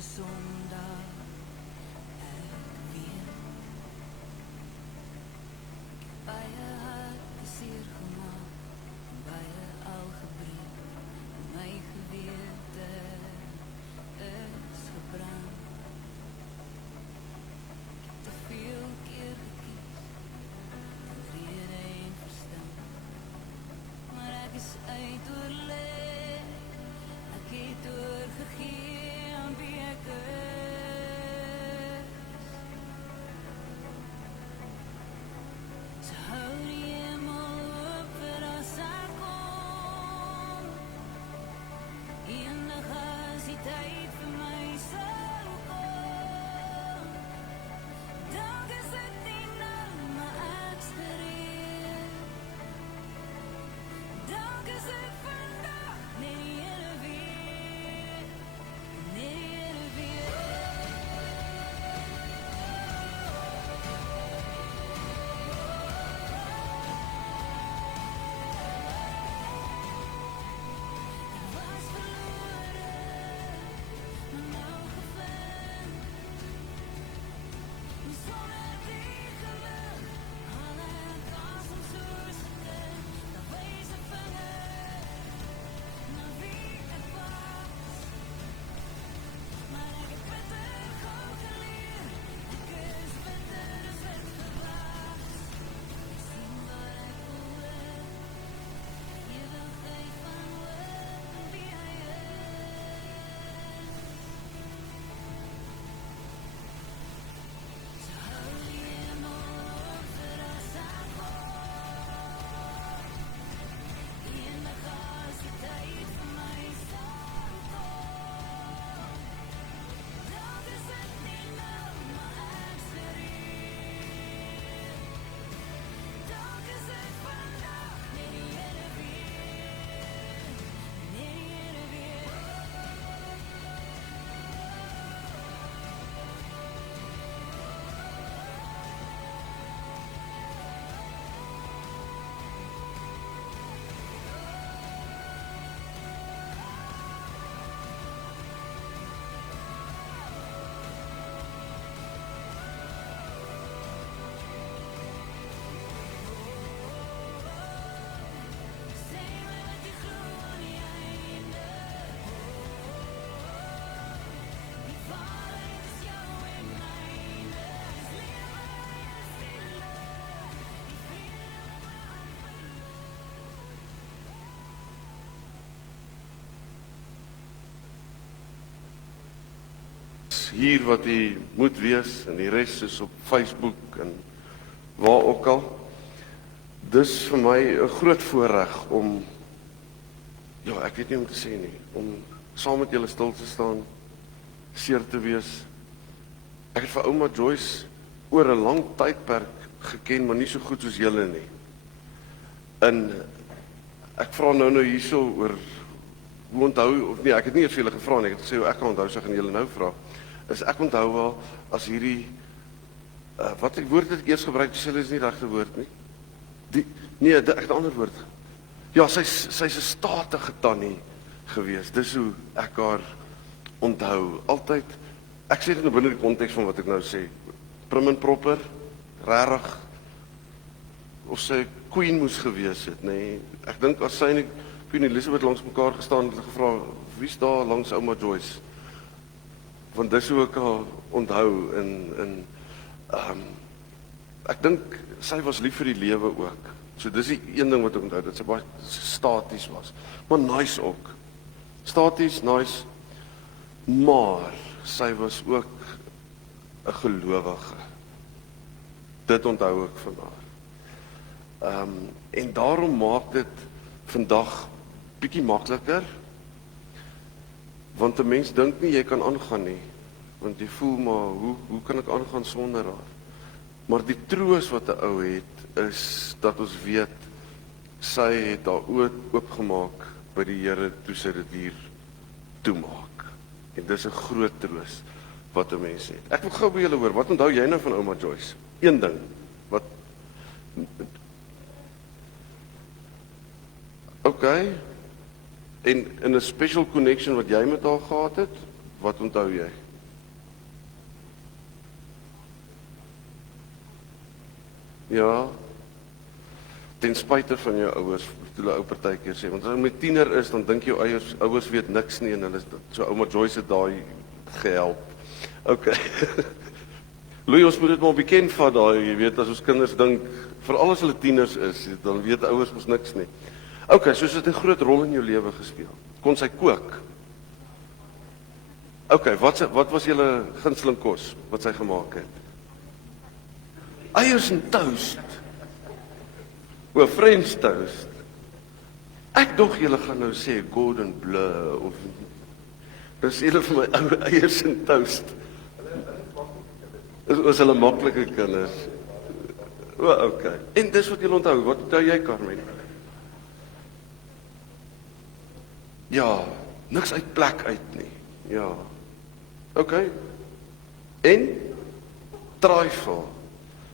Sondag ek weer baie harte seer gemaak, baie al gebreek, my gewete is gebrand. Te veel keer gekies, en rede en verstand, maar ek is uit oorleg, ek het oorgegee aan wie ek is. So hou die hemel oop vir as ek kom, eendag as die tyd vir my sal kom, dalk is dit nie nou, maar ek's gereed, dalk is dit vandag, net die hele weer, net die hele weer. Ek was verlore, maar nou gevind, sonder die geluk, alle kans om soos gekind, dan wys 'n vinger na wie ek was, maar ek het bitter gou geleer, ek is bitter as wit gewas, sien wat ek hoor, ewigheid van hoop en wie hy is. So hou die hemel oop vir as ek kom, eendag as die tyd vir my sal kom, dalk is dit nie nou, maar ek's gereed, dalk is dit vandag, net die hele weer, net die hele weer. Sê my wat jy glo aan die einde, die waarheid is jou en myne, is lewe, is stille, die vrede wat my hart Hier wat u moet wees en die res is op Facebook en waar ook al. Dis vir my 'n groot voorreg om, ja, ek weet nie hoe om te sê nie, om saam met julle stil te staan, seer te wees. Ek het vir ouma Joyce oor 'n lang tydperk geken, maar nie so goed soos julle nie. En ek vra nou hierso oor hoe onthou, of nee, ek het nie eers vir julle gevra nie, ek het gesê ek kan onthou, so gaan julle nou vra. Is ek onthou wel as hierdie wat ek woord het ek eers gebruik, dis nie die regte woord nie. Ek het 'n ander woord. Ja, sy's 'n statige tannie gewees. Dis hoe ek haar onthou. Altyd, ek sê dit nou binne die konteks van wat ek nou sê. Prim en proper, regtig, of sy queen moes gewees het, nê. Ek dink as sy en Queen Elizabeth langs mekaar gestaan het, gevra, wie's daar langs ouma Joyce? Want dis hoe ek haar onthou en ek dink sy was lief vir die lewe ook. So dis die een ding wat ek onthou, dat sy baie staties was. Maar nice ook. Staties, nice. Maar sy was ook 'n gelowige. Dit onthou ek van haar. En daarom maak dit vandag bietjie makliker. Want 'n mens dink nie jy kan aangaan nie. Want jy voel maar, hoe kan ek aangaan sonder haar? Maar die troos wat 'n ou het, is dat ons weet, sy het haar oë oopgemaak by die Here toe sy dit hier toemaak. En dis 'n groot troos wat 'n mens het. Ek wil gou by julle hoor, wat onthou jy nou van ouma Joyce? Een ding, wat... Okay, en in 'n special connection wat jy met haar gehad het, wat onthou jy? Ja. Ten spyte van jou ouers, toe hulle ou partykeer sê, want as jy met tiener is, dan dink jou ouers weet niks nie en hulle so ouma Joyce het daai gehelp. Okay. Louis, ons moet dit maar bekend vat daai, jy weet, as ons kinders dink, veral as hulle tieners is, dan weet ouers mos niks nie. Okay, soos het 'n groot rol in jou lewe gespeel. Kon sy kook? Okay, wat was julle gunsteling kos wat sy gemaak het? Eiers en toast. O, French toast. Ek dog julle gaan nou sê Gordon Bleu of dis julle vir my ou eiers en toast. Is hulle maklike kinders. O, okay. En dis wat julle onthou. Wat onthou jy, Carmen? Ja, niks uit plek uit nie. Ja. Okay. En trifle.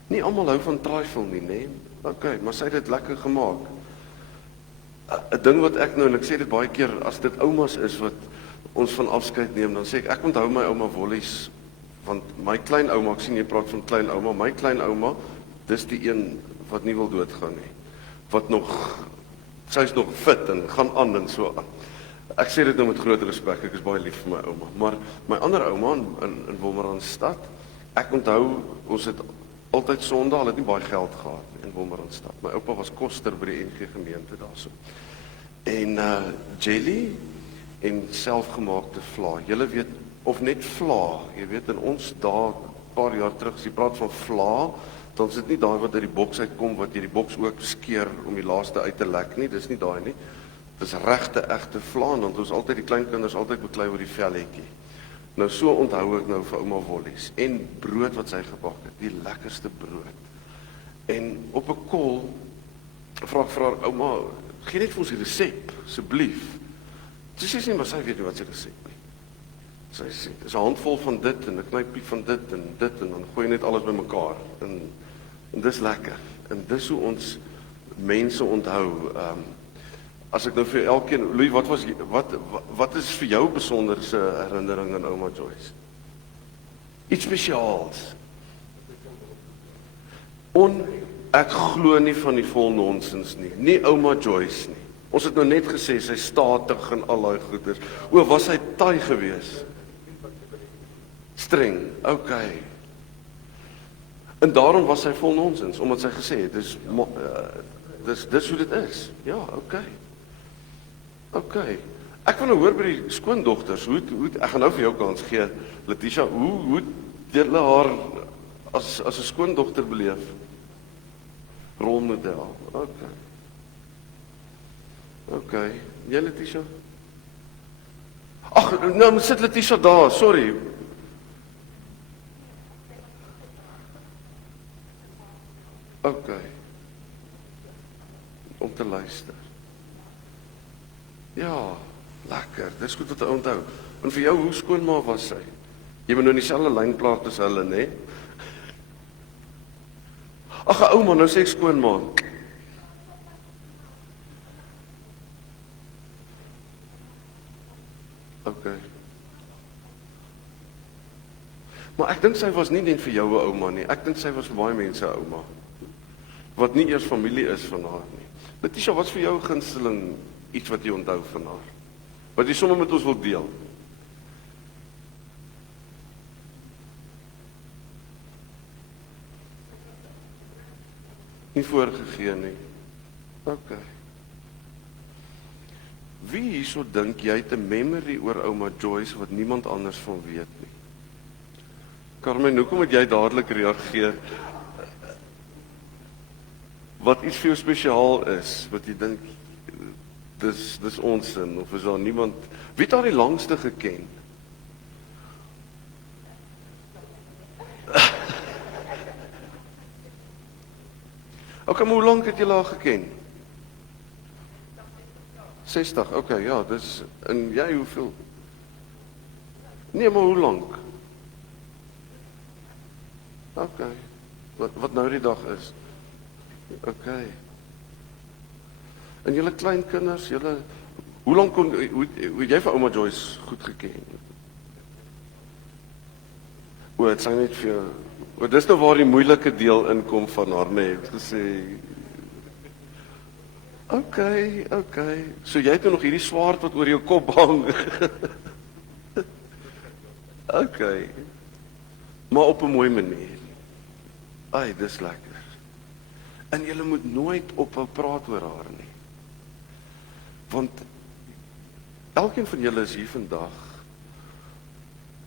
Nie almal hou van trifle nie, né? Okay, maar sy het dit lekker gemaak. 'n Ding wat ek nou en ek sê dit baie keer as dit oumas is wat ons van afskeid neem, dan sê ek onthou my ouma Wollies, want my klein ouma, ek sien jy praat van klein ouma, my klein ouma, dis die een wat nie wil doodgaan nie. Wat nog sy's nog fit en gaan aan en so aan. Ek sê dit nou met groot respek, ek is baie lief vir my ouma, maar my ander ouma in Wolmaranstad, ek onthou ons het altyd Sondag, hulle het nie baie geld gehad in Wolmaranstad. My oupa was koster by die NG gemeente daarso. En jelly en selfgemaakte vla. Julle weet of net vla, jy weet in ons daar 'n paar jaar terug, as jy praat van vla, dan is dit nie daai wat uit die boks uitkom wat jy die boks ook skeer om die laaste uit te lek nie, dis nie daai nie. Dis regte egte vla en dan het ons altyd die kleinkinders altyd beklei oor die velletjie. Nou so onthou ek nou vir ouma Wollies en brood wat sy gebak het, die lekkerste brood. En op 'n kol vra ek vir haar ouma, gee net vir ons die resep asseblief. Sy sê nie maar sy weet nie wat sy resep nie. Sy sê dis 'n handvol van dit en 'n knypie van dit en dan gooi net alles bymekaar en dis lekker. En dis hoe ons mense onthou. As ek nou vir elkeen, Louis, wat is vir jou besonderse herinnering aan ouma Joyce? Iets spesiaals. Ek glo nie van die vol nonsens nie. Nie ouma Joyce nie. Ons het nou net gesê sy statig en al daai goeders. O, was hy taai geweest? Streng. Okay. En daarom was sy vol nonsens omdat sy gesê het dis hoe dit is. Ja, okay. Okay. Ek wil nou hoor by die skoondogters, hoe ek gaan nou vir jou kans gee, Letitia, hoe julle haar as 'n skoondogter beleef? Rolmodel. Okay. Okay. Jy, Letitia? Ag, nou sit Letitia daar, sorry. Okay. Om te luister. Ja, lekker. Dis goed wat ek onthou. En vir jou, hoe skoonma was sy? Jy moet nou in dieselfde lyn plaas as hulle, né? Ag, ouma, nou sê ek skoonma. Okay. Maar ek dink sy was nie net vir jou 'n ouma nie. Ek dink sy was vir baie mense 'n ouma. Wat nie eers familie is van haar nie. Letitia, wat is vir jou gunsteling iets wat jy onthou van haar? Wat jy sommer met ons wil deel? Nie voorgegee nie. Okay. Wie hierso dink jy het 'n memory oor ouma Joyce wat niemand anders van weet nie? Carmen, hoekom het jy dadelik reageer? Wat iets vir jou spesiaal is, wat jy dink dis ons sin, of is daar niemand, wie het haar die langste geken? Okay, maar hoe lank het julle haar geken? 60, okay, ja, dis, en jy hoeveel? Nee, maar hoe lank? Okay, wat nou die dag is? Okay. En julle kleinkinders, julle, hoe lank hoe het jy vir ouma Joyce goed geken? O, het sy net vir jou Maar dis nou waar die moeilike deel inkom van haar, nee, het gesê, okay. So jy het nou nog hierdie swaard wat oor jou kop hang. Okay. Maar op 'n mooi manier. Ai, dis lekker. En julle moet nooit ophou praat oor haar nie. Want elkeen van julle is hier vandag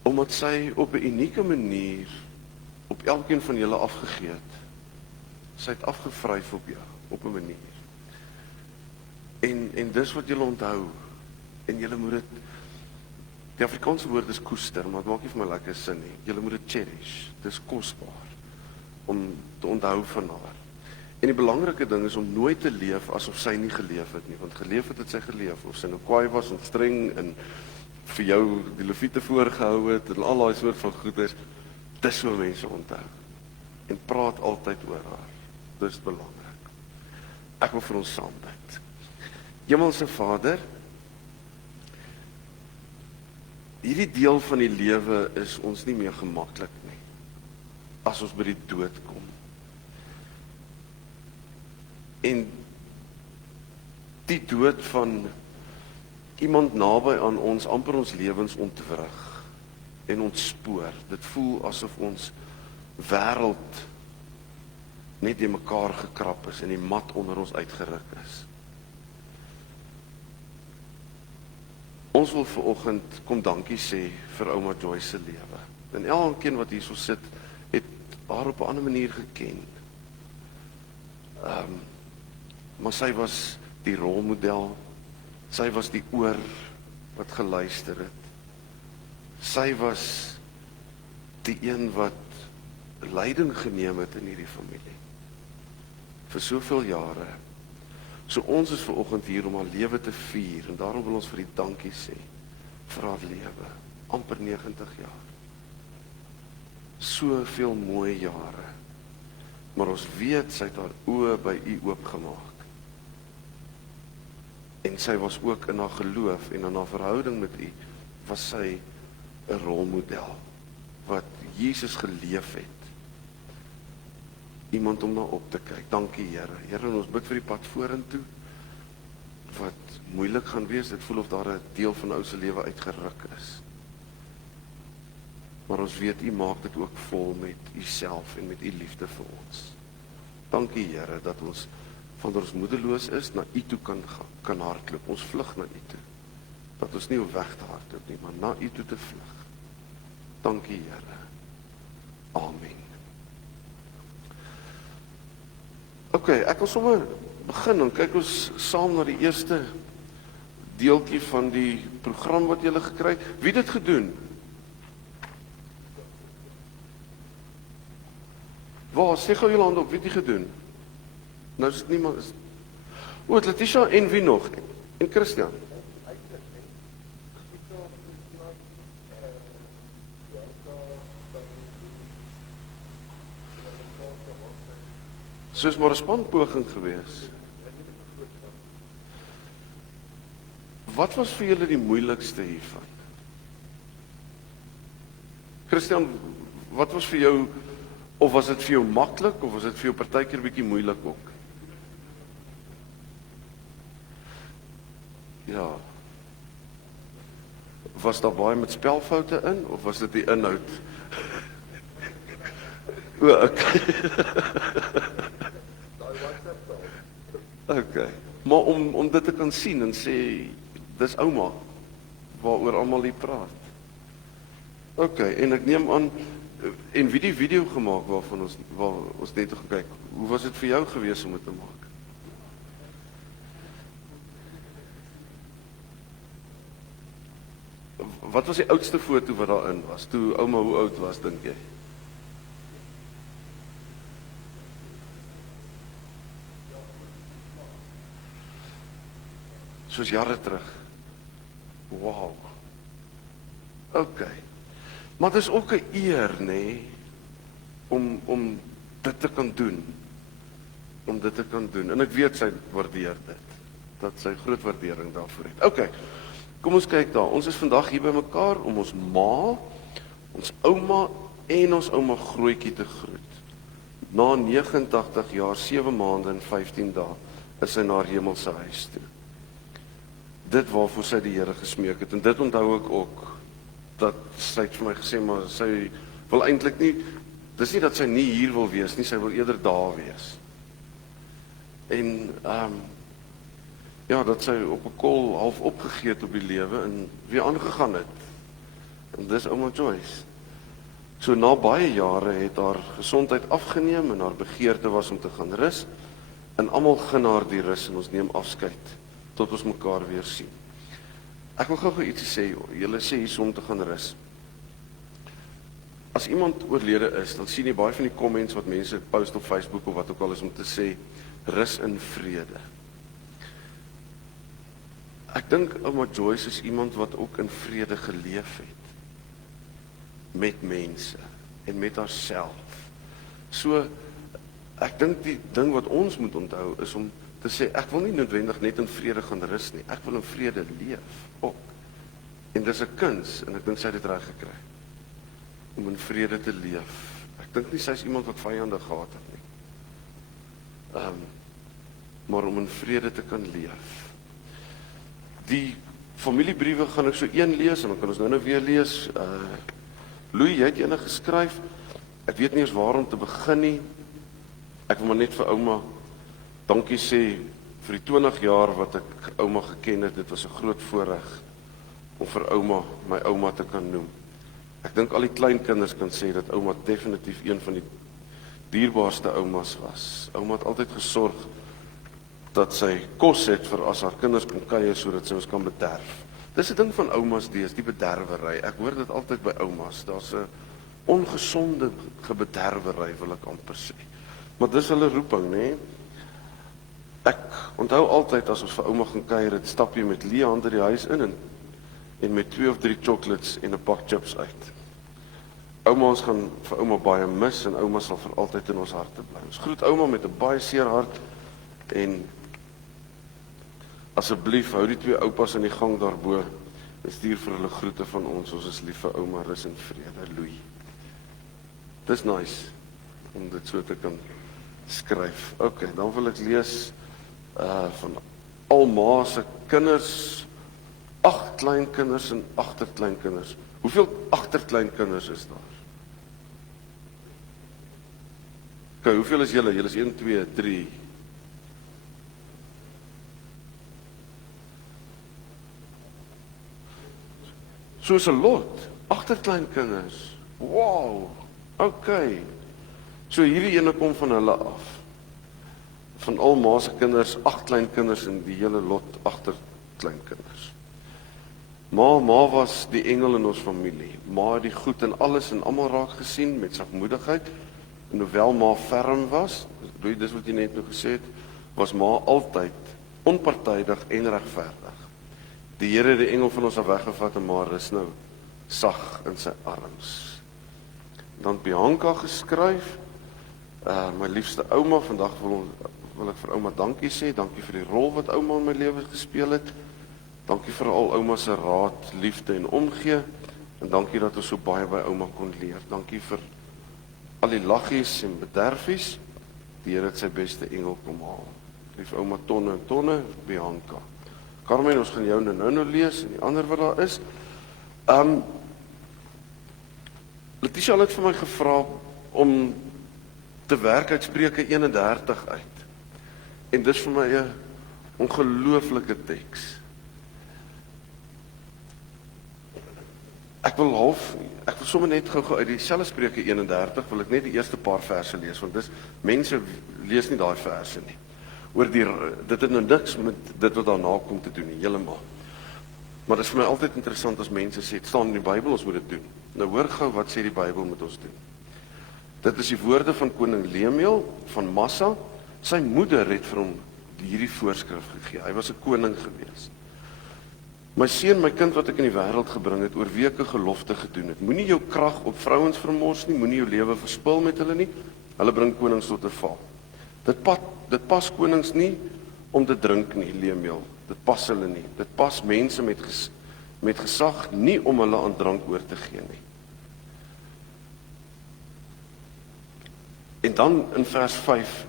omdat sy op 'n unieke manier op elkeen van julle afgegee het. Sy het afgevryf op jou op 'n manier. En dis wat julle onthou. En julle moet dit, die Afrikaanse woord is koester, maar dit maak nie vir my lekker sin nie. Julle moet dit cherish. Dis kosbaar om te onthou van haar. En die belangrike ding is om nooit te leef asof sy nie geleef het nie, want geleef het sy geleef, of sy nou kwaai was en streng en vir jou die leviete voorgehou het en al daai soort van goeders. Dis so mense onthou. En praat altyd oor haar. Dis belangrik. Ek wil vir ons saam bid. Hemelse Vader, hierdie deel van die lewe is ons nie meer gemaklik nie, as ons by die dood kom. En die dood van iemand naby aan ons, amper ons lewens ontwrig en ontspoor. Dit voel asof ons wêreld net in mekaar gekrap is en die mat onder ons uitgeruk is. Ons wil vanoggend kom dankie sê vir ouma Joyce se lewe. En elkeen wat hierso sit, het haar op 'n ander manier geken. Maar sy was die rolmodel. Sy was die oor wat geluister het. Sy was die een wat leiding geneem het in hierdie familie. Vir soveel jare. So ons is vanoggend hier om haar lewe te vier en daarom wil ons vir die dankie sê vir haar lewe. Amper 90 jaar. Soveel mooi jare. Maar ons weet sy het haar oë by U oopgemaak. En sy was ook in haar geloof en in haar verhouding met U was sy 'n rolmodel wat Jesus geleef het. Iemand om na op te kyk. Dankie Here. Here, ons bid vir die pad vorentoe wat moeilik gaan wees. Dit voel of daar 'n deel van ou se lewe uitgeruk is. Maar ons weet U maak dit ook vol met U self en met U liefde vir ons. Dankie Here dat ons wanneer ons moedeloos is, na U toe kan hardloop. Ons vlug na U toe. Dat ons nie op weg te hardloop nie, maar na U toe te vlug. Dankie Here. Amen. Okay, ek wil sommer begin en kyk ons saam na die eerste deeltjie van die program wat julle gekry het. Wie het dit gedoen? Waar, sê gou julle hand op, wie het dit gedoen? Nou is dit niemand. O, Letitia en wie nog? En Christian. Soos maar 'n spanpoging gewees. Wat was vir julle die moeilikste hiervan? Christian, wat was vir jou, of was dit vir jou maklik, of was dit vir jou partykeer bietjie moeilik ook? Ja. Was daar baie met spelfoute in, of was dit die inhoud? O, okay. Okay. Maar om dit te kan sien en sê, dis ouma, waaroor almal hier praat. Okay, en ek neem aan, en wie die video gemaak waar ons net gekyk, hoe was dit vir jou gewees om dit te maak? Wat was die oudste foto wat daarin was, toe ouma hoe oud was, dink jy? Soos jare terug. Wow. Okay. Maar dit is ook 'n eer, nê, om dit te kan doen. Om dit te kan doen. En ek weet sy waardeer dit. Dat sy groot waardering daarvoor het. Okay. Kom ons kyk daar. Ons is vandag hier by mekaar om ons ma, ons ouma en ons ouma Grootjie te groet. Na 89 jaar, 7 maande en 15 dae, is sy na haar hemelse huis toe. Dit waarvoor sy die Here gesmeek het, en dit onthou ek ook, dat sy het vir my gesê, maar sy wil eintlik nie, dis nie dat sy nie hier wil wees nie, sy wil eerder daar wees. En, ja, dat sy op 'n kol half opgegee het op die lewe, en weer aangegaan het. En dis ouma Joyce. So na baie jare het haar gesondheid afgeneem, en haar begeerte was om te gaan rus, en almal gun haar die rus, en ons neem afskeid, tot ons mekaar weer sien. Ek wil gou ietsie sê, julle sê hier om te gaan rus. As iemand oorlede is, dan sien jy baie van die comments wat mense post op Facebook of wat ook al is om te sê, rus in vrede. Ek dink ouma Joyce is iemand wat ook in vrede geleef het. Met mense en met haarself. So, ek dink die ding wat ons moet onthou is om te sê, ek wil nie noodwendig net in vrede gaan rus nie, ek wil in vrede leef ook. En dis 'n kuns, en ek dink sy het dit reg gekry, om in vrede te leef. Ek dink nie sy is iemand wat vyande gehad het nie. Maar om in vrede te kan leef. Die familiebriewe gaan ek so een lees, en dan kan ons nou weer lees. Louis, jy het ene geskryf, ek weet nie eens waar om te begin nie. Ek wil maar net vir ouma dankie sê vir die 20 jaar wat ek ouma geken het. Dit was 'n groot voorreg om vir ouma my ouma te kan noem. Ek dink al die kleinkinders kan sê dat ouma definitief een van die dierbaarste oumas was. Ouma het altyd gesorg dat sy kos het vir as haar kinders kon kuier sodat sy ons kan bederf. Dis 'n ding van oumas die bederwery. Ek hoor dit altyd by oumas. Daar's 'n ongesonde gebederwery, wil ek amper sê. Maar dis hulle roeping, né? Ek onthou altyd as ons vir ouma gaan kuier, het stap jy met leë hande die huis in en met 2 of 3 chocolates en 'n pak chips uit. Ouma, ons gaan vir ouma baie mis, en ouma sal vir altyd in ons harte bly. Ons groet ouma met 'n baie seer hart, en asseblief hou die 2 oupas in die gang daarbo en stuur vir hulle groete van ons. Ons is lief vir ouma, rus in vrede, Louis. Dis nice om dit so te kan skryf. Ok, dan wil ek lees van Alma se kinders, 8 kleinkinders en agterkleinkinders. Hoeveel agterkleinkinders is daar? Ok, hoeveel is julle? Julle is 1, 2, 3. Soos 'n lot, agterkleinkinders. Wow, ok. So hierdie ene kom van hulle af. Van Alma se kinders, 8 kleinkinders en die hele lot agterkleinkinders. Ma was die engel in ons familie. Ma het die goed en alles en almal raak gesien met sagmoedigheid. En hoewel ma ferm was, dis wat jy net nou gesê het, was ma altyd onpartydig en regverdig. Die Here het die engel van ons af weggevat en ma rus nou sag in sy arms. Dan Bianca geskryf, my liefste ouma, vandag wil ek vir ouma dankie sê, dankie vir die rol wat ouma in my lewe gespeel het, dankie vir al ouma se raad, liefde en omgee, en dankie dat ons so baie by ouma kon leer, dankie vir al die laggies en bederfies, die Here het sy beste engel kom haal. Lief ouma Tonne en Tonne, Bianca. Carmen, ons gaan jou nou lees, en die ander wat daar is. Letitia het vir my gevra om te werk uit Spreuke 31 uit. En dis vir my 'n ongelooflike teks. Ek wil sommer net gou uit dieselfde Spreuke 31 wil ek net die eerste paar verse lees, want mense lees nie daai verse nie. Dit het nou niks met dit wat daarna kom te doen nie, heeltemal. Maar dit is vir my altyd interessant as mense sê, dit staan in die Bybel, ons moet dit doen. Nou hoor gou wat sê die Bybel moet ons doen. Dit is die woorde van koning Lemuel van Massa. Sy moeder het vir hom hierdie voorskrif gegee. Hy was 'n koning gewees. My seun, my kind wat ek in die wêreld gebring het, oor weke gelofte gedoen het. Moenie jou krag op vrouens vermors nie, moenie jou lewe verspil met hulle nie. Hulle bring konings tot 'n val. Dit pas konings nie om te drink nie, Lemuel. Dit pas hulle nie. Dit pas mense met gesag nie om hulle aan drank oor te gee nie. dan in vers 5,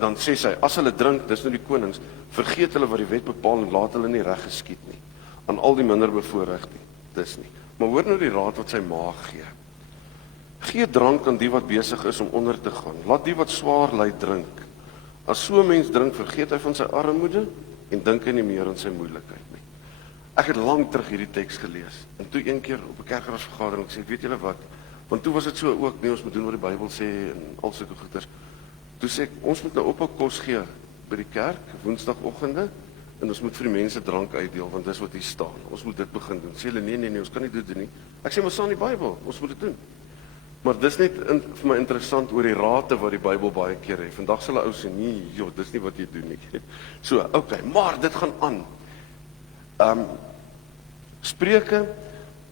dan sê sy, as hulle drink, dis nou die konings, vergeet hulle wat die wet bepaal en laat hulle nie reg geskied nie. Aan al die minder bevoorregte, dis nie. Maar hoor nou die raad wat sy maag gee. Gee drank aan die wat besig is om onder te gaan. Laat die wat swaar ly drink. As so 'n mens drink, vergeet hy van sy armoede en dink hy nie meer aan sy moeilikheid nie. Ek het lank terug hierdie teks gelees. En toe een keer op 'n kerkraadsvergadering sê, weet julle wat? Want toe was dit so ook, nee, ons moet doen wat die Bybel sê en al sulke goeders. Toe sê ek, ons moet nou ophou kos gee by die kerk, woensdagoggende, en ons moet vir die mense drank uitdeel, want dis wat hier staan. Ons moet dit begin doen. Sê hulle, nee, ons kan nie dit doen nie. Ek sê, maar staan in die Bybel, ons moet dit doen. Maar dis net vir my interessant oor die rate wat die Bybel baie keer het. Vandag sal 'n ou sê, nee, joh, dis nie wat jy doen nie. So, okay, maar dit gaan aan. Spreuke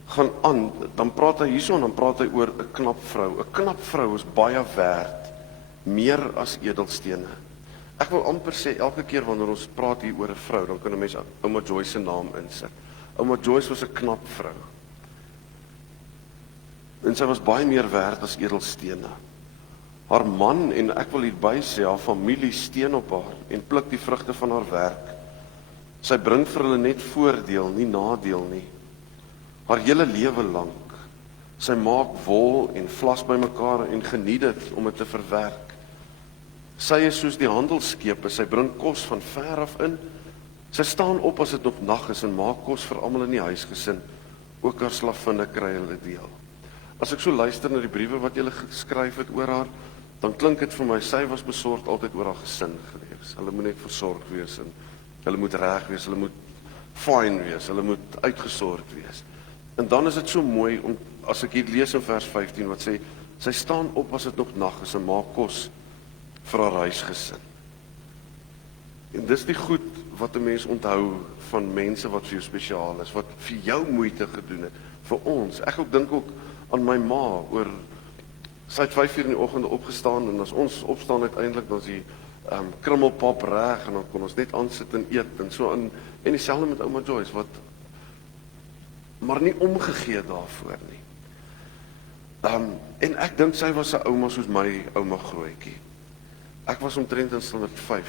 gaan aan, dan praat hy hierso en dan praat hy oor 'n knap vrou. 'n Knap vrou is baie werd, meer as edelstene. Ek wil amper sê, elke keer wanneer ons praat hier oor 'n vrou, dan kan 'n mens ouma Joyce se naam insit. Ouma Joyce was 'n knap vrou. En sy was baie meer werd as edelstene. Haar man, en ek wil hierby sê, haar familie steun op haar en pluk die vrugte van haar werk. Sy bring vir hulle net voordeel, nie nadeel nie. Haar hele lewe lank. Sy maak wol en vlas bymekaar en geniet dit om dit te verwerk. Sy is soos die handelskepe, sy bring kos van ver af in. Sy staan op as dit nog nag is en maak kos vir almal in die huisgesin. Ook haar slavinne kry hulle deel. As ek so luister na die briewe wat jy geskryf het oor haar, dan klink dit vir my, sy was besorgd altyd oor haar gesin gewees. Hulle moet net versorg wees en hulle moet reg wees, hulle moet fyn wees, hulle moet uitgesorg wees. En dan is dit so mooi, as ek hier lees in vers 15, wat sê, sy staan op as dit nog nag is en maak kos vir haar huisgesin. En dis die goed wat 'n mens onthou van mense wat vir jou spesiaal is, wat vir jou moeite gedoen het, vir ons. Ek dink ook aan my ma, sy het 5 uur in die oggend opgestaan, en as ons opstaan uiteindelik, dan is die krummelpap reg, en dan kon ons net aansit en eet, en so aan, en dieselfde met ouma Joyce, wat maar nie omgegee daarvoor nie. En ek dink sy was 'n ouma soos my ouma grootjie. Ek was omtrent in standaard 5,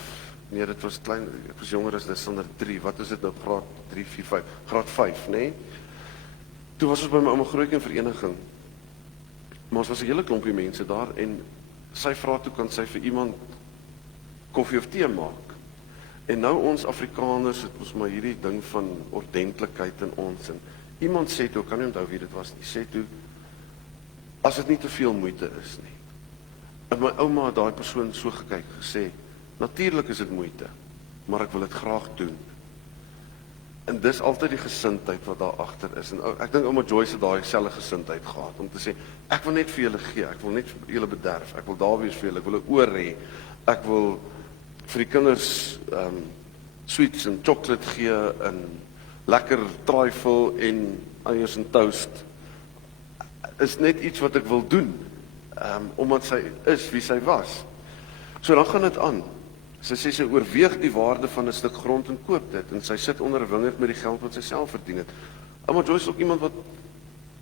nee, dit was klein, ek was jonger as dit, standaard 3, wat is dit nou, graad 3, 4, 5, graad 5, nee? Toe was ons by my ouma grootjie in vereniging, maar ons was 'n hele klompie mense daar, en sy vra toe, kan sy vir iemand koffie of tee maak? En nou ons Afrikaners het ons maar hierdie ding van ordentlikheid in ons, en iemand sê toe, ek kan nie onthou wie dit was nie, sê toe, as dit nie te veel moeite is nie. En my ouma het daai persoon so gekyk, gesê, natuurlik is dit moeite, maar ek wil dit graag doen. En dis altyd die gesindheid wat daar agter is. En ek dink ouma Joyce het daai selfde gesindheid gehad, om te sê, ek wil net vir julle gee, ek wil net vir julle bederf, ek wil daar wees vir julle, ek wil 'n oor hê, ek wil vir die kinders sweets en chocolate gee, en lekker trifle en eiers en toast, is net iets wat ek wil doen, omdat sy is wie sy was. So dan gaan dit aan. Sy sê sy oorweeg die waarde van 'n stuk grond en koop dit, en sy sit onder 'n wingerd met die geld wat sy self verdien het. Ouma Joyce is ook iemand wat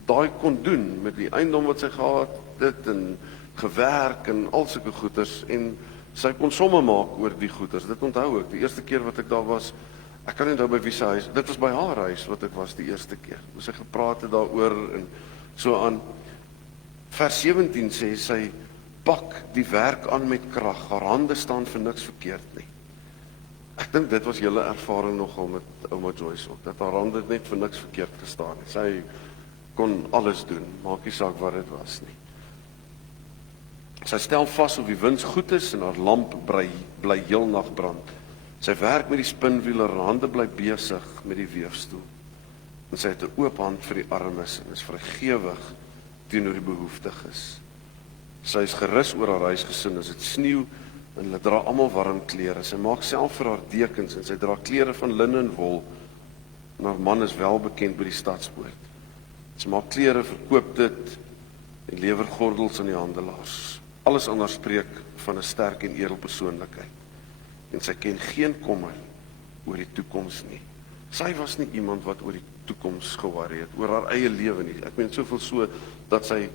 daai kon doen, met die eiendom wat sy gehad het, en gewerk, en al sulke goeders, en sy kon somme maak oor die goeders. Dit onthou ek, die eerste keer wat ek daar was, ek kan nie onthou by wie se huis, dit was by haar huis wat ek was die eerste keer, hoe sy gepraat het daaroor, en so aan. Vers 17 sê sy, pak die werk aan met krag, haar hande staan vir niks verkeerd nie. Ek dink dit was julle ervaring nogal met ouma Joyce ook, dat haar hande net vir niks verkeerd gestaan het. Sy kon alles doen, maak nie saak wat dit was nie. Sy stel vas of die wins goed is, en haar lamp bly heel nag brand. Sy werk met die spinwiel, haar hande bly besig met die weefstoel. En sy het 'n oop hand vir die armes, en is vrygewig teenoor die behoeftiges. Sy is gerus oor haar huisgesin, as dit sneeu, en hulle dra almal warm klere. Sy maak self vir haar dekens, en sy dra klere van linne en wol, en haar man is wel bekend by die stadspoort. Sy maak klere, verkoop dit, en lewer gordels aan die handelaars. Alles aan haar spreek van 'n sterk en edel persoonlikheid. En sy ken geen kommer oor die toekoms nie. Sy was nie iemand wat oor die toekoms ge-worry het, oor haar eie lewe nie. Ek meen soveel so, dat sy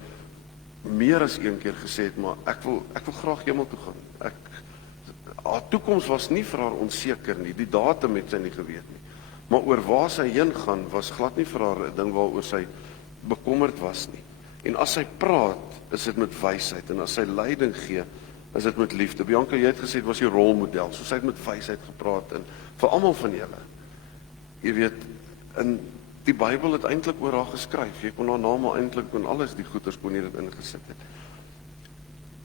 meer as een keer gesê het, maar ek wil graag hemel toe gaan. Haar toekoms was nie vir haar onseker nie, die datum het sy nie geweet nie. Maar oor waar sy heen gaan, was glad nie vir haar 'n ding waaroor sy bekommerd was nie. En as sy praat, is dit met wysheid, en as sy leiding gee, is dit met liefde. Bianca, jy het gesê, dit was die rolmodel, so sy het met wysheid gepraat, en vir almal van julle, jy weet, in die Bybel het eintlik oor haar geskryf, jy kon haar naam eintlik en alles die goeders kon jy dit ingesit het.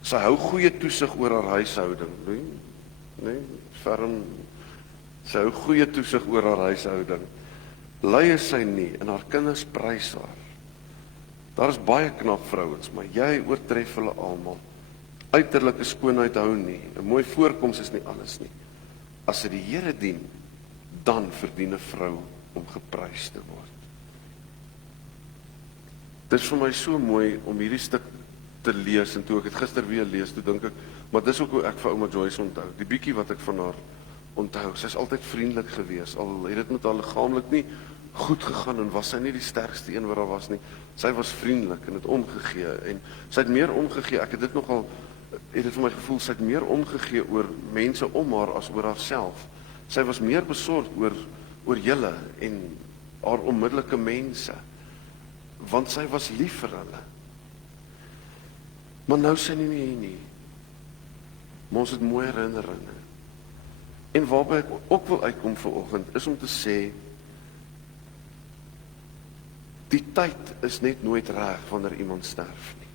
Sy hou goeie toesig oor haar huishouding, nee, ferm, sy hou goeie toesig oor haar huishouding, ly is sy nie, en haar kinders prys haar. Daar is baie knap vrouens, maar jy oortref hulle almal. Uiterlike skoonheid hou nie, 'n mooi voorkoms is nie alles nie. As sy die Here dien, dan verdien 'n vrou om geprys te word. Dit is vir my so mooi om hierdie stuk te lees, en toe ek het gister weer lees, toe dink ek, maar dis ook hoe ek vir ouma Joyce onthou, die bietjie wat ek van haar onthou, sy is altyd vriendelik gewees, al het dit met haar liggaamlik nie goed gegaan, en was sy nie die sterkste een wat daar was nie, sy was vriendelik, en het omgegee, en sy het meer omgegee, ek het dit nogal, het dit vir my gevoel, sy het meer omgegee oor mense om haar, as oor haarself, sy was meer besorgd oor julle, en haar onmiddellike mense, want sy was lief vir hulle, maar nou sy nie meer hier nie, maar ons het mooi herinneringe, en waarby ek ook wil uitkom vanoggend, is om te sê, die tyd is net nooit reg wanneer iemand sterf nie.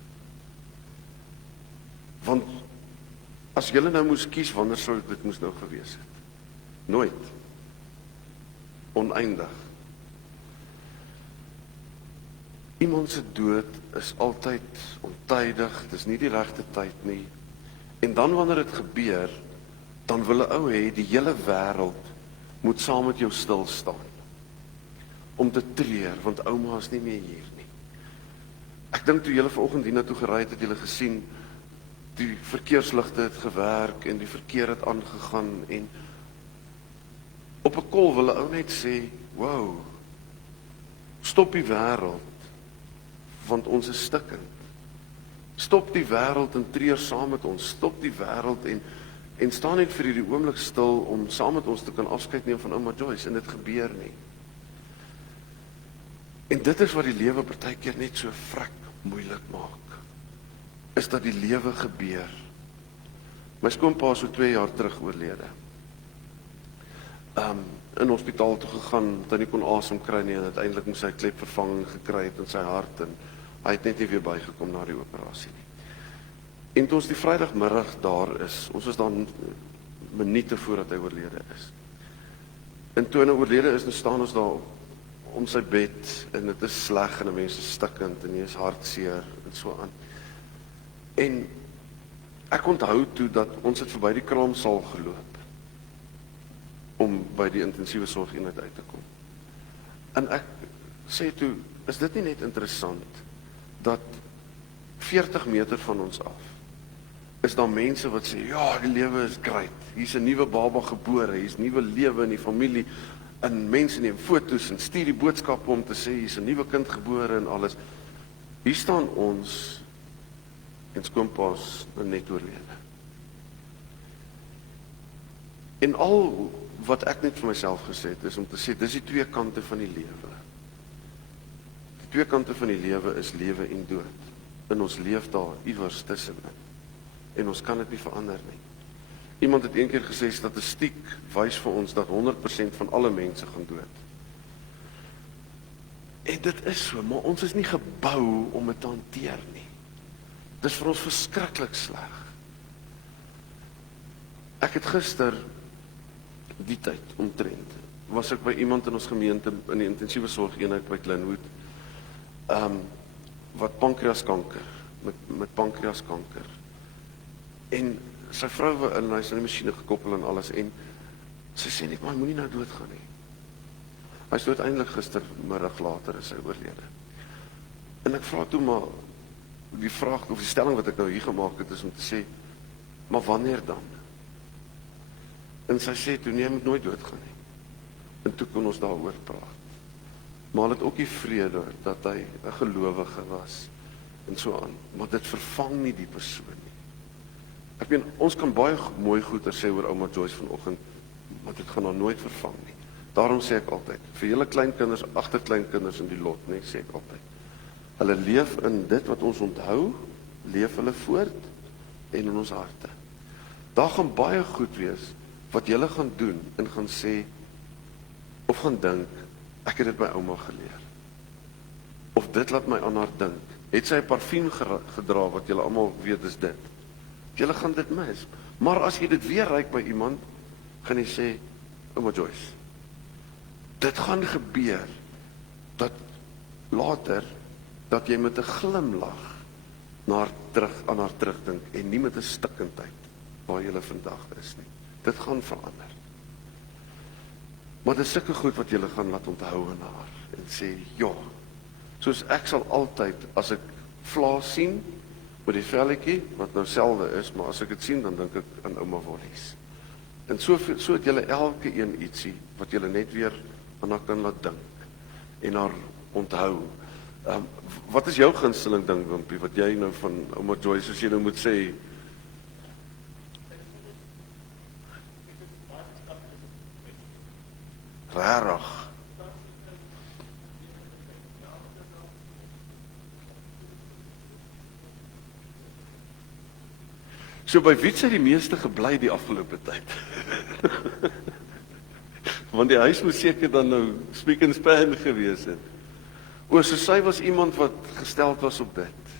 Want as julle nou moes kies, wanneer sou dit moes nou gewees het? Nooit. Oneindig. Iemand se dood is altyd ontydig, dit is nie die regte tyd nie. En dan wanneer dit gebeur, dan wil 'n ou hê die hele wêreld moet saam met jou stil staan. Om te treur, want ouma is nie meer hier nie. Ek dink toe julle vanoggend hiernatoe gery het julle gesien, die verkeersligte het gewerk, en die verkeer het aangegaan, en op 'n kol wil 'n ou net sê, wow, stop die wêreld, want ons is stikkend. Stop die wêreld en treur saam met ons, stop die wêreld en staan net vir hierdie oomblik stil, om saam met ons te kan afskeid neem van ouma Joyce, en dit gebeur nie. En dit is wat die lewe partykeer net so vrek moeilik maak, is dat die lewe gebeur. My skoonpa is so 2 jaar terug oorlede. In hospitaal toe gegaan, dat hy nie kon asem kry nie, en uiteindelik moes hy klepvervanging gekry het in sy hart, en hy het net nie weer bygekom na die operasie nie. En toe ons die Vrydagmiddag daar is, ons is dan minute voordat hy oorlede is. En toe hy nou oorlede is, dan staan ons daar om sy bed, en dit is sleg, en die mens is stikkend, en hy is hartseer, en so aan. En ek onthou toe dat ons het verby die kraamsaal geloop, om by die intensiewe sorgeenheid uit te kom. En ek sê toe, is dit nie net interessant, dat 40 meter van ons af, is daar mense wat sê, ja, die lewe is great, hier is 'n nuwe baba gebore, hier is nuwe lewe in die familie, en mense neem foto's en stuur die boodskappe om te sê, hier is 'n nuwe kind gebore en alles. Hier staan ons, en skoonpa's net oorlede. En al wat ek net vir myself gesê het, is om te sê, dis die 2 kante van die lewe. Die 2 kante van die lewe is lewe en dood. En ons leef daar iewers tussenin. En ons kan dit nie verander nie. Iemand het een keer gesê, statistiek wys vir ons dat 100% van alle mense gaan dood. En dit is so, maar ons is nie gebou om dit te hanteer nie. Dit is vir ons verskriklik sleg. Ek het gister, die tyd omtrent, was ek by iemand in ons gemeente, in die intensiewe sorgeenheid by Glenwood, wat pankreaskanker, met pankreaskanker. En sy vrou in, hy is in die masjiene gekoppel en alles, en sy sê net, maar hy moenie nou doodgaan nie. Hy is uiteindelik gistermiddag later is hy oorlede. En ek vra toe maar, die vraag, of die stelling wat ek nou hier gemaak het, is om te sê, maar wanneer dan? En sy sê toe, nee, hy moet nooit doodgaan nie. En toe kon ons daaroor praat. Maar hy het ook die vrede, dat hy 'n gelowige was, en so aan, maar dit vervang nie die persoon nie. Ek meen, ons kan baie mooi goeie sê oor ouma Joyce vanoggend, maar dit gaan haar nooit vervang nie. Daarom sê ek altyd, vir julle kleinkinders, agterkleinkinders in die lot, nee, sê ek altyd, hulle leef in dit wat ons onthou, leef hulle voort en in ons harte. Daar gaan baie goed wees wat julle gaan doen en gaan sê of gaan dink, ek het dit by ouma geleer. Of dit laat my aan haar dink. Het sy 'n parfuum gedra wat julle almal weet is dit. Julle gaan dit mis. Maar as jy dit weer ruik by iemand, gaan jy sê, ouma Joyce, dit gaan gebeur dat later dat jy met 'n glimlag aan haar terugdink en nie met 'n stikkindheid waar jy vandag is nie. Dit gaan verander. Maar dit is sulke goed wat jy gaan laat onthou in haar en sê, ja, soos ek sal altyd, as ek vla sien met die velletjie, wat nou selde is, maar as ek dit sien, dan dink ek aan ouma Wollies. En so het julle elke een ietsie, wat julle net weer aan haar kan laat dink, en haar onthou. Wat is jou gunsteling ding, Wimpie, wat jy nou van ouma Joyce, as jy nou moet sê, rarig. So by wie het sy die meeste gebly die afgelope tyd? Want die huis moes seker dan nou speak and span gewees het. So sy was iemand wat gesteld was op dit.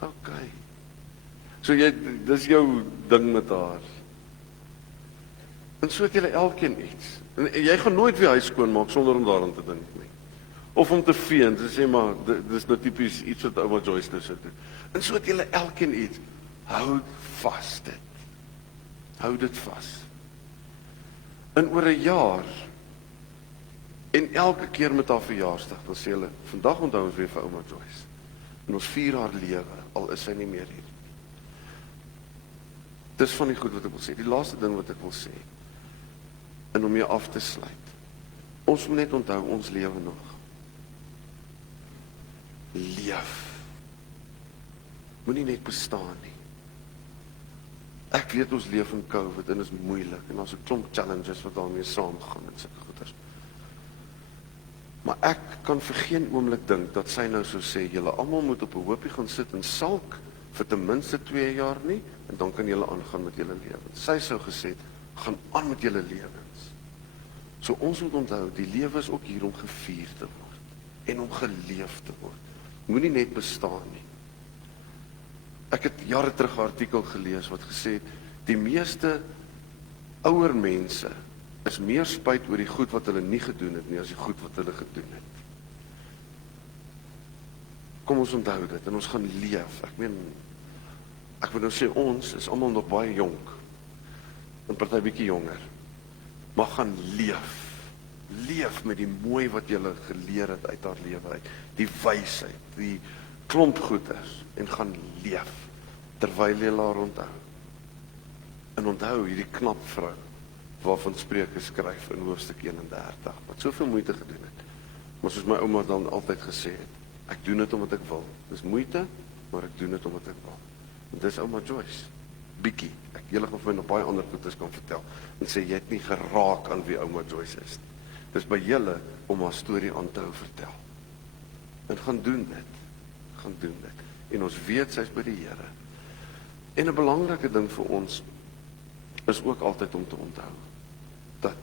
OK. So dis jou ding met haar. En so het julle elkeen iets. En jy gaan nooit weer huis skoon maak sonder om daaraan te dink nie. Of om te vee en te sê maar dis nou tipies iets wat ouma Joyce nou sou doen. En so het julle elkeen iets. Hou vas dit. Hou dit vas. En oor 'n jaar en elke keer met haar verjaarsdag, dan sê hulle, vandag onthou ons weer vir ouma Joyce. En ons vier haar lewe, al is sy nie meer hier. Dis van die goed wat ek wil sê. Die laaste ding wat ek wil sê, en om jou af te sluit. Ons moet net onthou, ons lewe nog. Leef. Moenie net bestaan nie. Ek weet ons leef in COVID en is moeilik en daar's 'n klomp challenges wat daarmee saamgaan en sulke goeders. Maar ek kan vir geen oomblik dink dat sy nou sou sê julle almal moet op 'n hoopie gaan sit en salk vir ten minste 2 jaar nie en dan kan julle aangaan met julle lewens. Sy sou gesê het, gaan aan met julle lewens. So ons moet onthou, die lewe is ook hier om gevier te word en om geleef te word. Moenie net bestaan nie. Ek het jare terug 'n artikel gelees wat gesê het, die meeste ouer mense is meer spyt oor die goed wat hulle nie gedoen het nie as die goed wat hulle gedoen het. Kom ons onthou dit en ons gaan leef. Ek wil nou sê ons is almal nog baie jonk. En party bietjie jonger. Maar gaan leef. Leef met die mooi wat jy geleer het uit haar lewe uit. Die wysheid, die klomp goeders en gaan leef terwyl jy haar onthou. En onthou hierdie knap vrou waarvan Spreuke skryf in hoofstuk 31 wat soveel moeite gedoen het. Maar soos my ouma dan altyd gesê het, ek doen dit omdat ek wil. Dis moeite, maar ek doen dit omdat ek wil. En dis ouma Joyce. Bietjie. Julle gaan vir my nog baie ander goedes kan vertel en sê jy het nie geraak aan wie ouma Joyce is nie. Dis by julle om haar storie aan te hou vertel. En gaan doen dit. Gaan doen dit. En ons weet sy's by die Here. En 'n belangrike ding vir ons is ook altyd om te onthou dat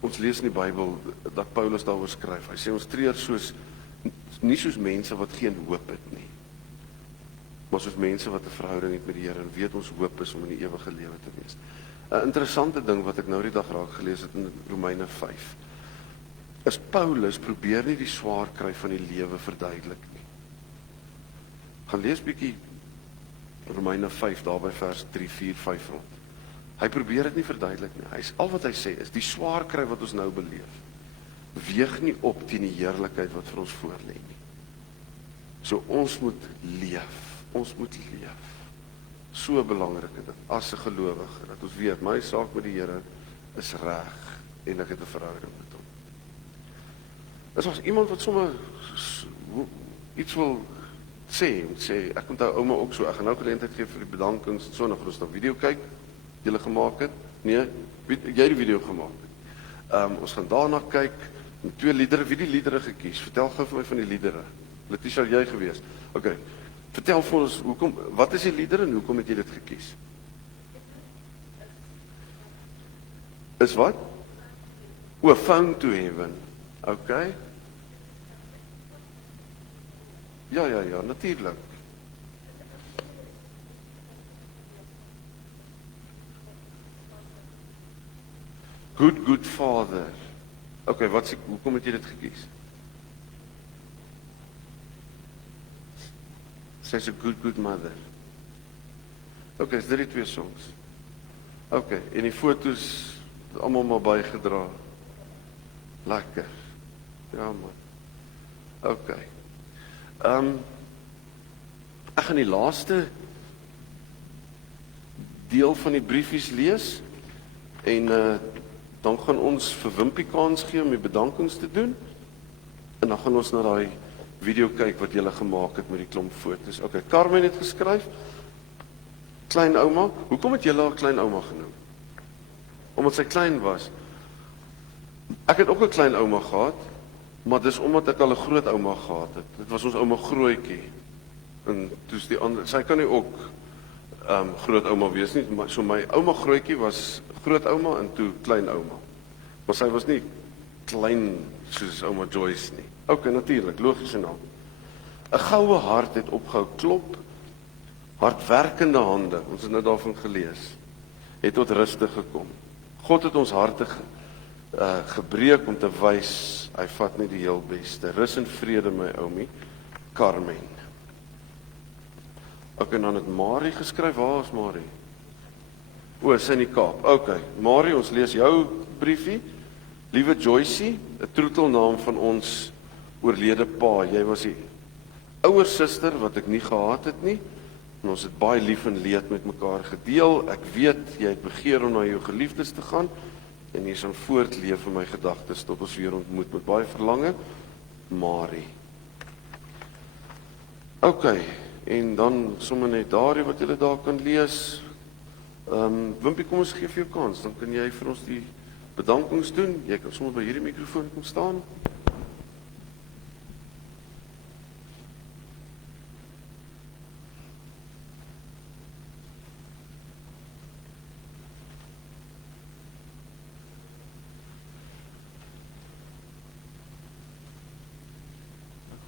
ons lees in die Bybel dat Paulus daaroor skryf. Hy sê ons treur nie soos mense wat geen hoop het nie, maar soos mense wat 'n verhouding het met die Here en weet ons hoop is om in die ewige lewe te wees. 'n Interessante ding wat ek nou die dag raak gelees het in Romeine 5 is Paulus probeer nie die swaar kry van die lewe verduidelik nie. Gaan lees bietjie Romeine 5 daar by vers 3, 4, 5 rond. Hy probeer dit nie verduidelik nie. Al wat hy sê is die swaar kry wat ons nou beleef weeg nie op teen die heerlikheid wat vir ons voorlê nie. So ons moet leef. Ons moet leef. So belangrik is dit as 'n gelowige dat ons weet my saak met die Here is reg en ek het 'n verhouding met hom. Is ons iemand wat sommer iets wil sê, ek onthou ouma ook so, ek gaan nou geleentheid gee vir die bedankings, so nog ons dan video kyk, julle gemaak het, nee, jy die video gemaak het. Ons gaan daarna kyk, met 2 liedere, wie die liedere gekies, vertel gou vir my van die liedere, Letitia, jy gewees, ok, vertel vir ons, wat is die liedere en hoekom het jy dit gekies? Is wat? Phone to Heaven, ok, ja, natuurlijk. Good Father. Ok, hoekom het jy dit gekies? Sy's 'n good mother. Ok, is dit die 2 songs? Ok, en die foto's, almal maar bygedra. Lekker. Ja man. Ok. Ek gaan die laaste deel van die briefies lees en dan gaan ons vir Wimpie kans gee om die bedankings te doen en dan gaan ons na daai video kyk wat julle gemaak het met die klomp foto's. Ok, Carmen het geskryf, klein ouma, hoekom het julle haar klein ouma genoem? Omdat sy klein was. Ek het ook 'n klein ouma gehad, maar dis omdat ek al 'n groot ouma gehad het. Dit was ons ouma Grootjie. En toe's die ander, sy kan nie ook groot ouma wees nie, maar so my ouma Grootjie was groot ouma en toe klein ouma. Maar sy was nie klein soos ouma Joyce nie. Ok, natuurlik, logies en al. 'n goue hart het opgehou klop, hardwerkende hande, ons het nou daarvan gelees, het tot ruste gekom. God het ons harte gebreek om te wys, hy vat nie die heel beste. Rus en vrede my oumie, Carmen. Ok, en dan het Marie geskryf, waar is Marie? Sy in die Kaap, ok. Marie, ons lees jou briefie. Liewe Joycie, 'n troetelnaam van ons oorlede pa, jy was die ouer suster wat ek nie gehad het nie, en ons het baie lief en leed met mekaar gedeel. Ek weet, jy het begeer om na jou geliefdes te gaan, en jy sal voortleef in my gedagtes tot ons weer ontmoet met baie verlange, Marie. Ok, en dan sommer net daardie wat julle daar kan lees. Wimpie, kom ons gee vir jou kans, dan kan jy vir ons die bedankings doen. Jy kan sommer by hierdie mikrofoon kom staan.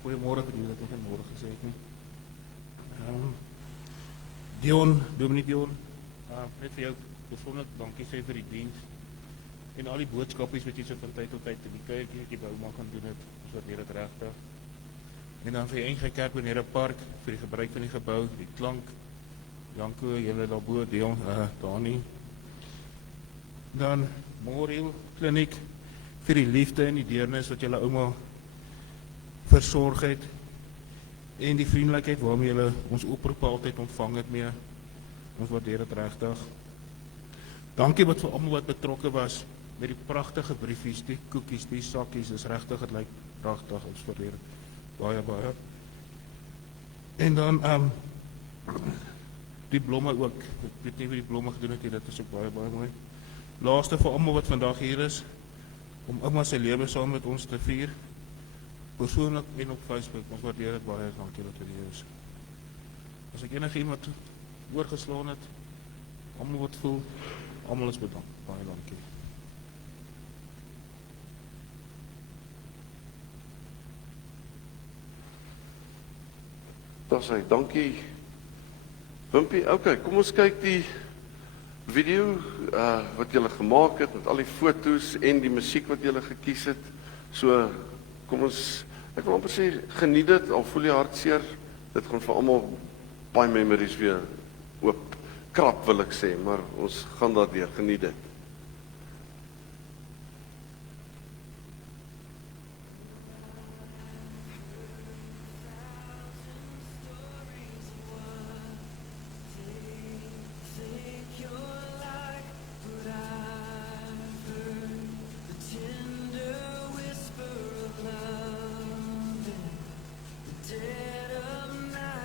Goeiemôre vir julle, dat ek môre gesê het nie. Dion, Dominique Dion, net vir jou besonder dankie sê vir die diens en al die boodskapies wat jy so van tyd tot tyd in die kuiertjie wat jy by ouma gaan doen het, ons waardeer dit regtig. En dan vir die NG Kerk Bonera Park vir die gebruik van die gebou, die klank, Janko, julle daarbo, Dion, Dani. Dan Memorial Kliniek vir die liefde en die deernis wat julle ouma versorg het en die vriendelikheid waarmee julle ons oproep altyd ontvang het mee. Ons waardeer dit regtig. Dankie wat vir almal wat betrokke was met die pragtige briefies, die koekies, die sakkies, is regtig, dit lyk pragtig, ons waardeer dit baie. En dan die blomme ook. Ek weet nie wie die blomme gedoen het nie, dit is ook baie mooi. Laaste vir almal wat vandag hier is om ouma se lewe saam met ons te vier. Persoonlik en op Facebook, ons waardeer dit baie, dankie dat dit hier is. As ek enigiemand oorgeslaan het, almal wat voel, almal is bedank, baie dankie. Daar sê, dankie Wimpie, ok, kom ons kyk die video wat julle gemaak het, met al die foto's en die musiek wat julle gekies het. So, kom ons, ek wil amper sê, geniet dit, al voel jy hartseer, dit gaan vir almal baie memories weer oop krap wil ek sê, maar ons gaan daardeur, geniet dit. Dead of night.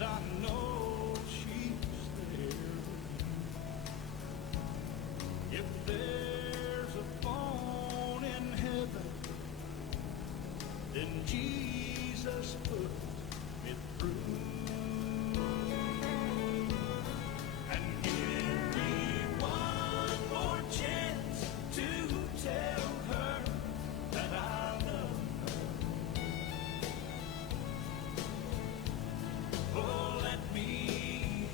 and I know she's there. If there's a phone in heaven, then Jesus put me through. And give me one more chance to tell her that I love her. Oh, let me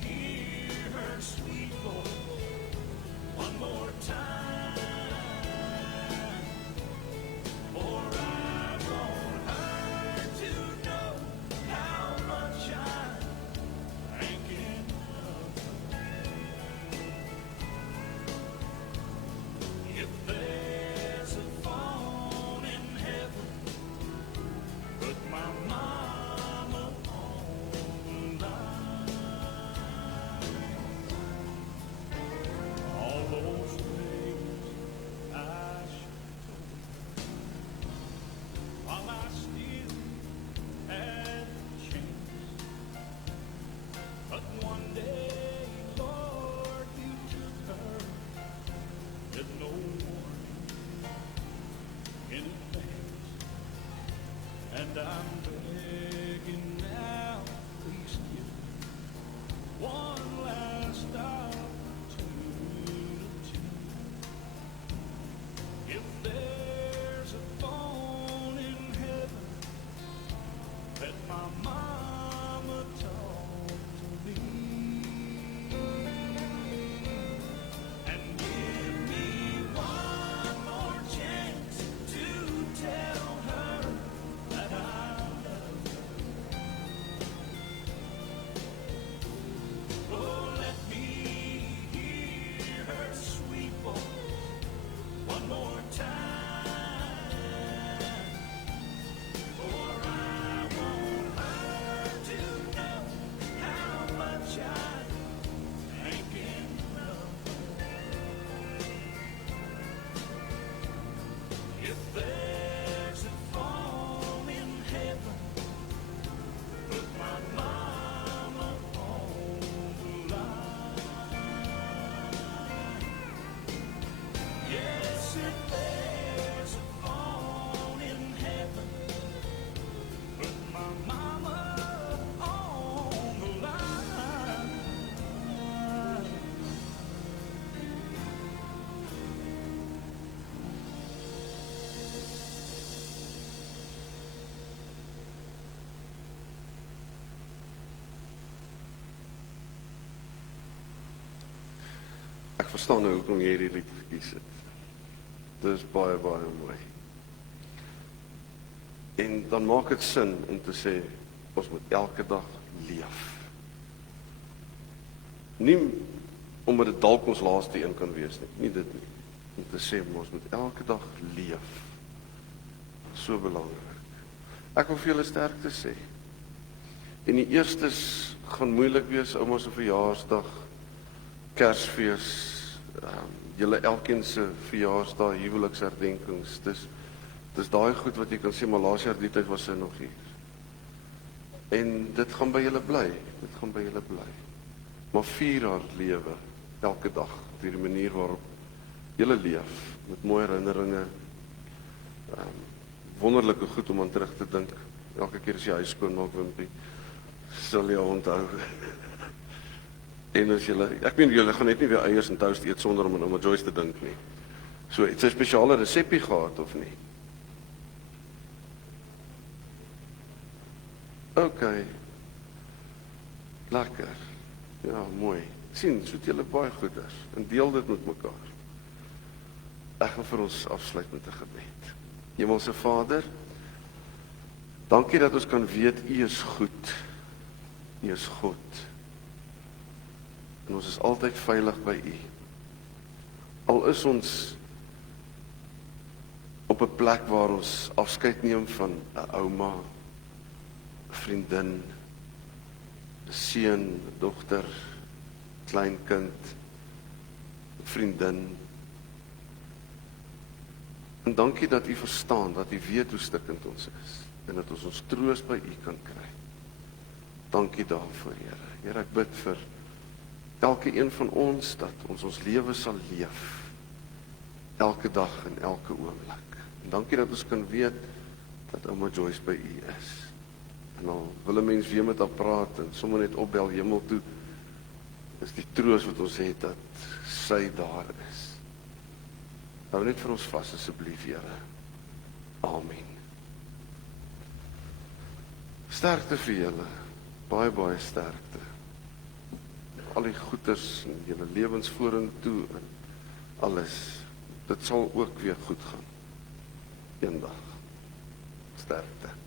hear her sweet voice one more time. For I want her to know how much I'm thinking of her. If there's a phone in heaven, put my mama on the line. All those things I should have told her while I still had the chance. But one day, Lord, you took her with no warning in advance. And I'm begging now, please give me one last opportunity. If there's a phone in heaven, let my mama talk to me. And give me one more chance to tell her that I love her. Oh, let me hear her sweet voice one more time. For I want her to know how much I'm thinking of her. If there's a phone in heaven, put my mama on the line. Yes, if there's a phone in heaven, put my mama on the line. Ek verstaan nou hoekom jy hierdie lied gekies het. Dit is baie, baie mooi. En dan maak dit sin om te sê, ons moet elke dag leef. Nie omdat dit dalk ons laaste een kan wees nie, nie dit nie. Om te sê, ons moet elke dag leef. So belangrik. Ek wil vir julle sterkte sê. En die eerstes gaan moeilik wees, ouma se verjaarsdag, Kersfees, julle elkeen se verjaarsdag, huweliksherdenkings, dis daai goed wat jy kan sê, maar laas jaar die tyd was sy nog hier. En dit gaan by julle bly, Maar vier haar lewe, elke dag, op die manier waarop julle leef, met mooi herinneringe, wonderlike goed om aan terug te dink. Elke keer as jy huis skoon maak, Wimpie, sal jy onthou. En as julle, ek meen julle gaan net nie weer eiers en toast eet sonder om aan ouma Joyce te dink nie. So, het sy spesiale resepie gehad of nie? OK. Lekker. Ja, mooi. Sien, so het julle baie goeders. En deel dit met mekaar. Ek gaan vir ons afsluit met 'n gebed. Hemelse Vader, dankie dat ons kan weet U is goed. U is God. En ons is altyd veilig by U. Al is ons op 'n plek waar ons afskeid neem van 'n ouma, 'n vriendin, 'n seun, 'n dogter, kleinkind, 'n vriendin. En dankie dat U verstaan, dat U weet hoe stikkend ons is en dat ons troos by U kan kry. dankie daarvoor, Here. Here, ek bid vir elke een van ons dat ons lewe sal leef. Elke dag en elke oomblik. En dankie dat ons kan weet dat ouma Joyce by U is. En al wil 'n mens weer met haar praat en sommer net opbel hemel toe, is die troos wat ons het dat sy daar is. Hou net vir ons vas asseblief, Here. Amen. Sterkte vir julle. Baie, baie sterkte. Al die goeders en julle lewens vorentoe en alles. Dit sal ook weer goed gaan. Eendag. Sterkte.